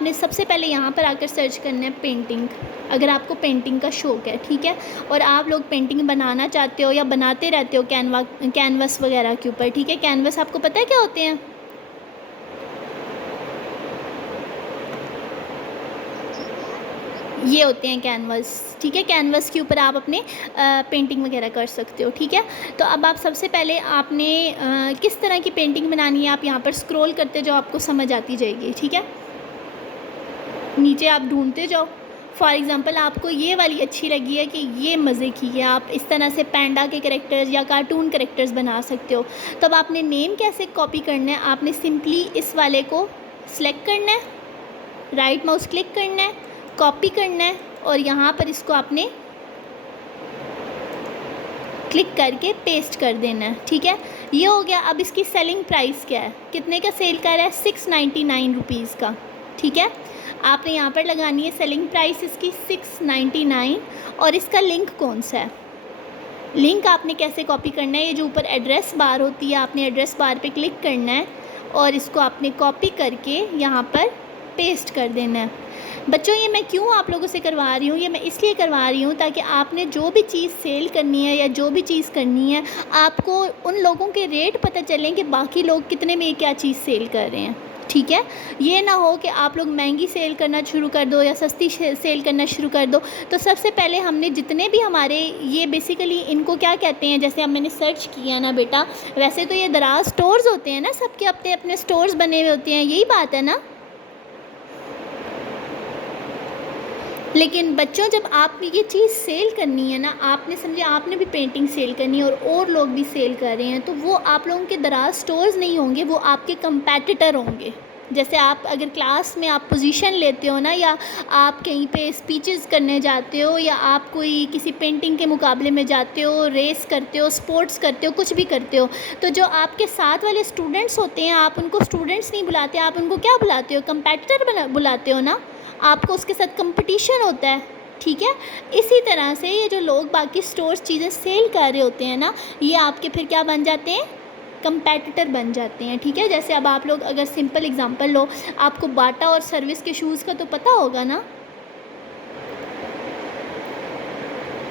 आपने सबसे पहले यहाँ पर आकर सर्च करना है पेंटिंग, अगर आपको पेंटिंग का शौक़ है, ठीक है, और आप लोग पेंटिंग बनाना चाहते हो या बनाते रहते हो कैनवस वगैरह के ऊपर, ठीक है। कैनवस आपको पता है क्या होते हैं? ये होते हैं कैनवस, ठीक है। कैनवस के ऊपर आप अपने पेंटिंग वगैरह कर सकते हो, ठीक है। तो अब आप सबसे पहले आपने किस तरह की पेंटिंग बनानी है, आप यहाँ पर स्क्रॉल करते जाओ, आपको समझ आती जाएगी, ठीक है। नीचे आप ढूंढते जाओ। फॉर एग्ज़ाम्पल आपको ये वाली अच्छी लगी है कि ये मज़े की है, आप इस तरह से पैंडा के कैरेक्टर्स या कार्टून कैरेक्टर्स बना सकते हो। तब आपने नेम कैसे कॉपी करना है, आपने सिंपली इस वाले को सिलेक्ट करना है, राइट माउस क्लिक करना है, कॉपी करना है और यहाँ पर इसको आपने क्लिक करके पेस्ट कर देना है, ठीक है। ये हो गया। अब इसकी सेलिंग प्राइस क्या है, कितने का सेल कर रहा है? 699 रुपीज़ का, ठीक है। आपने यहाँ पर लगानी है सेलिंग प्राइस इसकी 699 और इसका लिंक कौन सा है, लिंक आपने कैसे कॉपी करना है, ये जो ऊपर एड्रेस बार होती है, आपने एड्रेस बार पे क्लिक करना है और इसको आपने कॉपी करके यहाँ पर पेस्ट कर देना है। बच्चों ये मैं क्यों आप लोगों से करवा रही हूँ, ये मैं इसलिए करवा रही हूँ ताकि आपने जो भी चीज़ सेल करनी है या जो भी चीज़ करनी है, आपको उन लोगों के रेट पता चलें कि बाकी लोग कितने में क्या चीज़ सेल कर रहे हैं, ठीक है। ये ना हो कि आप लोग महंगी सेल करना शुरू कर दो या सस्ती सेल करना शुरू कर दो। तो सबसे पहले हमने जितने भी हमारे ये बेसिकली इनको क्या कहते हैं, जैसे अब मैंने सर्च किया ना बेटा, वैसे तो ये दराज स्टोर्स होते हैं ना, सबके अपने अपने स्टोर्स बने हुए होते हैं, यही बात है ना। लेकिन बच्चों जब आप ये चीज़ सेल करनी है ना, आपने समझे आपने भी पेंटिंग सेल करनी है और लोग भी सेल कर रहे हैं, तो वो आप लोगों के दराज स्टोर्स नहीं होंगे, वो आपके कंपेटिटर होंगे। जैसे आप अगर क्लास में आप पोजीशन लेते हो ना, या आप कहीं पे स्पीचेस करने जाते हो, या आप कोई किसी पेंटिंग के मुकाबले में जाते हो, रेस करते हो, स्पोर्ट्स करते हो, कुछ भी करते हो, तो जो आपके साथ वाले स्टूडेंट्स होते हैं, आप उनको स्टूडेंट्स नहीं बुलाते, आप उनको क्या बुलाते हो, कंपेटिटर बुलाते हो ना, आपको उसके साथ कंपटीशन होता है, ठीक है। इसी तरह से ये जो लोग बाकी स्टोर्स चीज़ें सेल कर रहे होते हैं ना, ये आपके फिर क्या बन जाते हैं, कंपेटिटर बन जाते हैं, ठीक है। जैसे अब आप लोग अगर सिंपल एग्जांपल लो, आपको बाटा और सर्विस के शूज़ का तो पता होगा ना,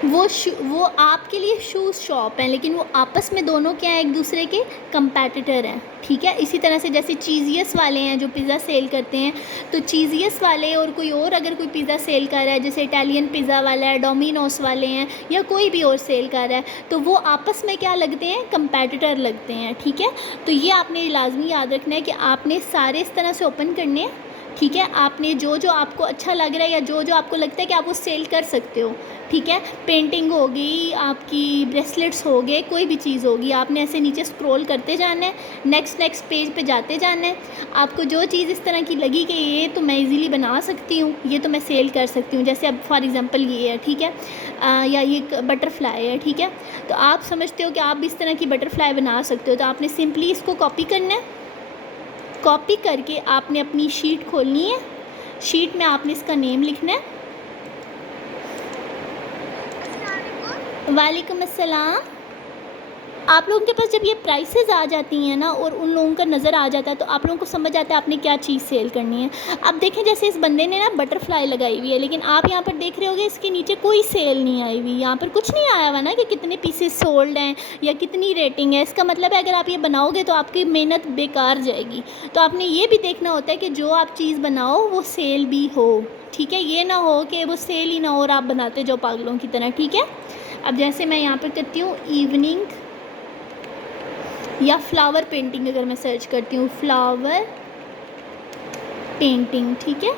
वो आपके लिए शूज़ शॉप है, लेकिन वो आपस में दोनों क्या हैं, एक दूसरे के कंपेटिटर हैं, ठीक है। इसी तरह से जैसे चीज़ियस वाले हैं जो पिज़्ज़ा सेल करते हैं, तो चीज़ियस वाले और कोई और अगर कोई पिज़्ज़ा सेल कर रहा है, जैसे इटालियन पिज़्ज़ा वाला है, डोमिनोस वाले हैं, या कोई भी और सेल कर रहा है, तो वो आपस में क्या लगते हैं, कंपेटिटर लगते हैं, ठीक है। तो ये आपने लाजमी याद रखना है कि आपने सारे इस तरह से ओपन करने हैं, ठीक है। आपने जो जो आपको अच्छा लग रहा है या जो जो आपको लगता है कि आप वो सेल कर सकते हो, ठीक है। पेंटिंग होगी, आपकी ब्रेसलेट्स हो गए, कोई भी चीज़ होगी, आपने ऐसे नीचे स्क्रॉल करते जाना है, नेक्स्ट पेज पे जाते जाना है। आपको जो चीज़ इस तरह की लगी कि ये तो मैं इजीली बना सकती हूँ, ये तो मैं सेल कर सकती हूँ, जैसे अब फॉर एग्जांपल ये है, ठीक है, या ये एक बटरफ्लाई है, ठीक है, तो आप समझते हो कि आप भी इस तरह की बटरफ्लाई बना सकते हो, तो आपने सिंपली इसको कॉपी करना है। कॉपी करके आपने अपनी शीट खोलनी है, शीट में आपने इसका नेम लिखना है। वालेकुम अस्सलाम। आप लोगों के पास जब ये प्राइसेस आ जाती हैं ना और उन लोगों का नज़र आ जाता है, तो आप लोगों को समझ आता है आपने क्या चीज़ सेल करनी है। अब देखें जैसे इस बंदे ने ना बटरफ्लाई लगाई हुई है, लेकिन आप यहाँ पर देख रहे होगे इसके नीचे कोई सेल नहीं आई हुई, यहाँ पर कुछ नहीं आया हुआ ना कि कितने पीसेस सोल्ड हैं या कितनी रेटिंग है। इसका मतलब है अगर आप ये बनाओगे तो आपकी मेहनत बेकार जाएगी। तो आपने ये भी देखना होता है कि जो आप चीज़ बनाओ वो सेल भी हो, ठीक है। ये ना हो कि वो सेल ही ना हो और आप बनाते जाओ पागलों की तरह, ठीक है। अब जैसे मैं यहाँ पर करती हूँ इवनिंग या फ्लावर पेंटिंग, अगर मैं सर्च करती हूँ फ्लावर पेंटिंग, ठीक है।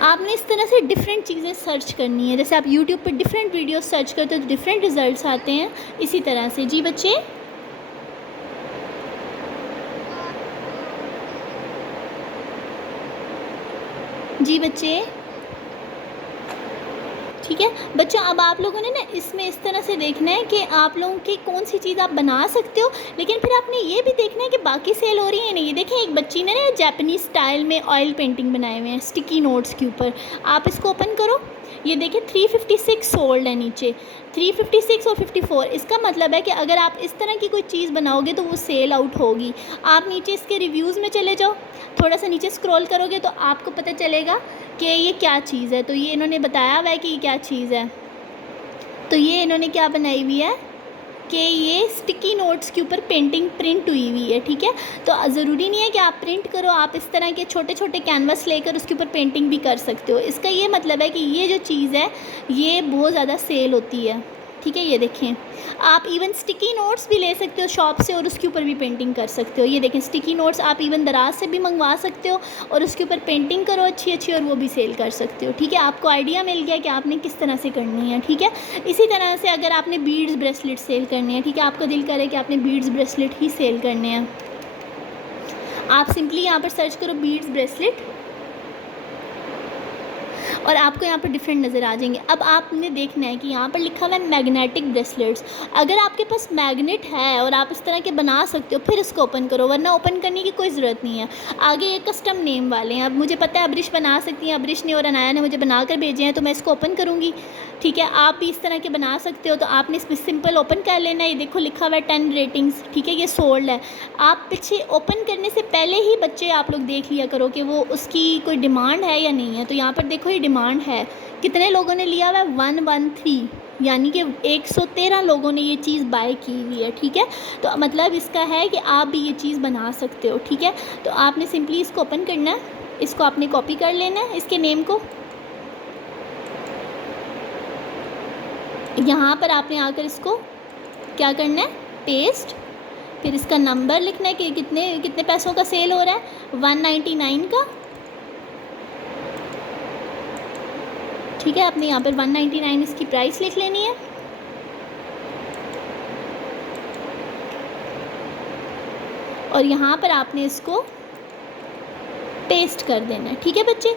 आपने इस तरह से डिफरेंट चीज़ें सर्च करनी है, जैसे आप YouTube पर डिफरेंट वीडियो सर्च करते हो तो डिफरेंट रिजल्ट्स आते हैं, इसी तरह से। जी बच्चे, जी बच्चे, ठीक है बच्चों। अब आप लोगों ने ना इसमें इस तरह से देखना है कि आप लोगों की कौन सी चीज़ आप बना सकते हो, लेकिन फिर आपने ये भी देखना है कि बाकी सेल हो रही है नहीं। ये देखें एक बच्ची ने ना जापानीज़ स्टाइल में ऑयल पेंटिंग बनाए हुए हैं स्टिकी नोट्स के ऊपर। आप इसको ओपन करो, ये देखिए 356 सोल्ड है नीचे, 356 और 54। इसका मतलब है कि अगर आप इस तरह की कोई चीज़ बनाओगे तो वो सेल आउट होगी। आप नीचे इसके रिव्यूज़ में चले जाओ, थोड़ा सा नीचे स्क्रॉल करोगे तो आपको पता चलेगा कि ये क्या चीज़ है। तो ये इन्होंने बताया हुआ है कि ये क्या चीज़ है। तो ये इन्होंने क्या बनाई हुई है कि ये स्टिकी नोट्स के ऊपर पेंटिंग प्रिंट हुई हुई है, ठीक है। तो ज़रूरी नहीं है कि आप प्रिंट करो, आप इस तरह के छोटे छोटे कैनवस लेकर उसके ऊपर पेंटिंग भी कर सकते हो। इसका ये मतलब है कि ये जो चीज़ है ये बहुत ज़्यादा सेल होती है, ठीक है। ये देखें, आप इवन स्टिकी नोट्स भी ले सकते हो शॉप से और उसके ऊपर भी पेंटिंग कर सकते हो। ये देखें, स्टिकी नोट्स आप इवन दराज से भी मंगवा सकते हो और उसके ऊपर पेंटिंग करो अच्छी अच्छी और वो भी सेल कर सकते हो, ठीक है। आपको आइडिया मिल गया कि आपने किस तरह से करनी है, ठीक है। इसी तरह से अगर आपने बीड्स ब्रेसलेट सेल करने हैं, ठीक है, आपका दिल करे कि आपने बीड्स ब्रेसलेट ही सेल करने हैं, आप सिंपली यहाँ पर सर्च करो बीड्स ब्रेसलेट और आपको यहाँ पर डिफरेंट नज़र आ जाएंगे। अब आपने देखना है कि यहाँ पर लिखा हुआ है मैग्नेटिक ब्रेसलेट्स। अगर आपके पास मैग्नेट है और आप इस तरह के बना सकते हो फिर इसको ओपन करो, वरना ओपन करने की कोई ज़रूरत नहीं है। आगे ये कस्टम नेम वाले हैं। अब मुझे पता है अब्रिश बना सकती हैं, अब्रिश ने और अनाया ने मुझे बना कर भेजे हैं तो मैं इसको ओपन करूँगी, ठीक है। आप भी इस तरह के बना सकते हो। तो आपने इस पर सिंपल ओपन कर लेना है। ये देखो लिखा हुआ है 10 रेटिंग्स, ठीक है, ये सोल्ड है। आप पीछे ओपन करने से पहले ही बच्चे आप लोग देख लिया करो कि वो उसकी कोई डिमांड है या नहीं है। तो यहाँ पर देखो ये डिमांड है, कितने लोगों ने लिया हुआ है 113, यानी कि 113 लोगों ने ये चीज़ बाय की हुई है, ठीक है। तो मतलब इसका है कि आप भी ये चीज़ बना सकते हो, ठीक है। तो आपने सिंपली इसको ओपन करना है, इसको आपने कॉपी कर लेना है, इसके नेम को यहाँ पर आपने आकर इसको क्या करना है, पेस्ट, फिर इसका नंबर लिखना है कि कितने कितने पैसों का सेल हो रहा है, 199 का, ठीक है। आपने यहाँ पर 199 इसकी प्राइस लिख लेनी है और यहाँ पर आपने इसको पेस्ट कर देना है, ठीक है बच्चे।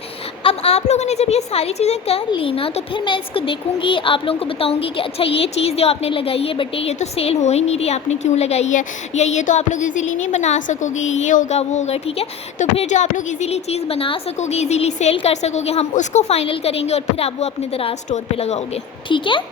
अब आप लोगों ने जब ये सारी चीज़ें कर ली ना तो फिर मैं इसको देखूंगी, आप लोगों को बताऊंगी कि अच्छा ये चीज़ जो आपने लगाई है बेटे ये तो सेल हो ही नहीं रही, आपने क्यों लगाई है, या ये तो आप लोग इजीली नहीं बना सकोगे, ये होगा वो होगा, ठीक है। तो फिर जो आप लोग इजीली चीज़ बना सकोगे, इजीली सेल कर सकोगे, हम उसको फाइनल करेंगे और फिर आप वो अपने दराज स्टोर पर लगाओगे, ठीक है।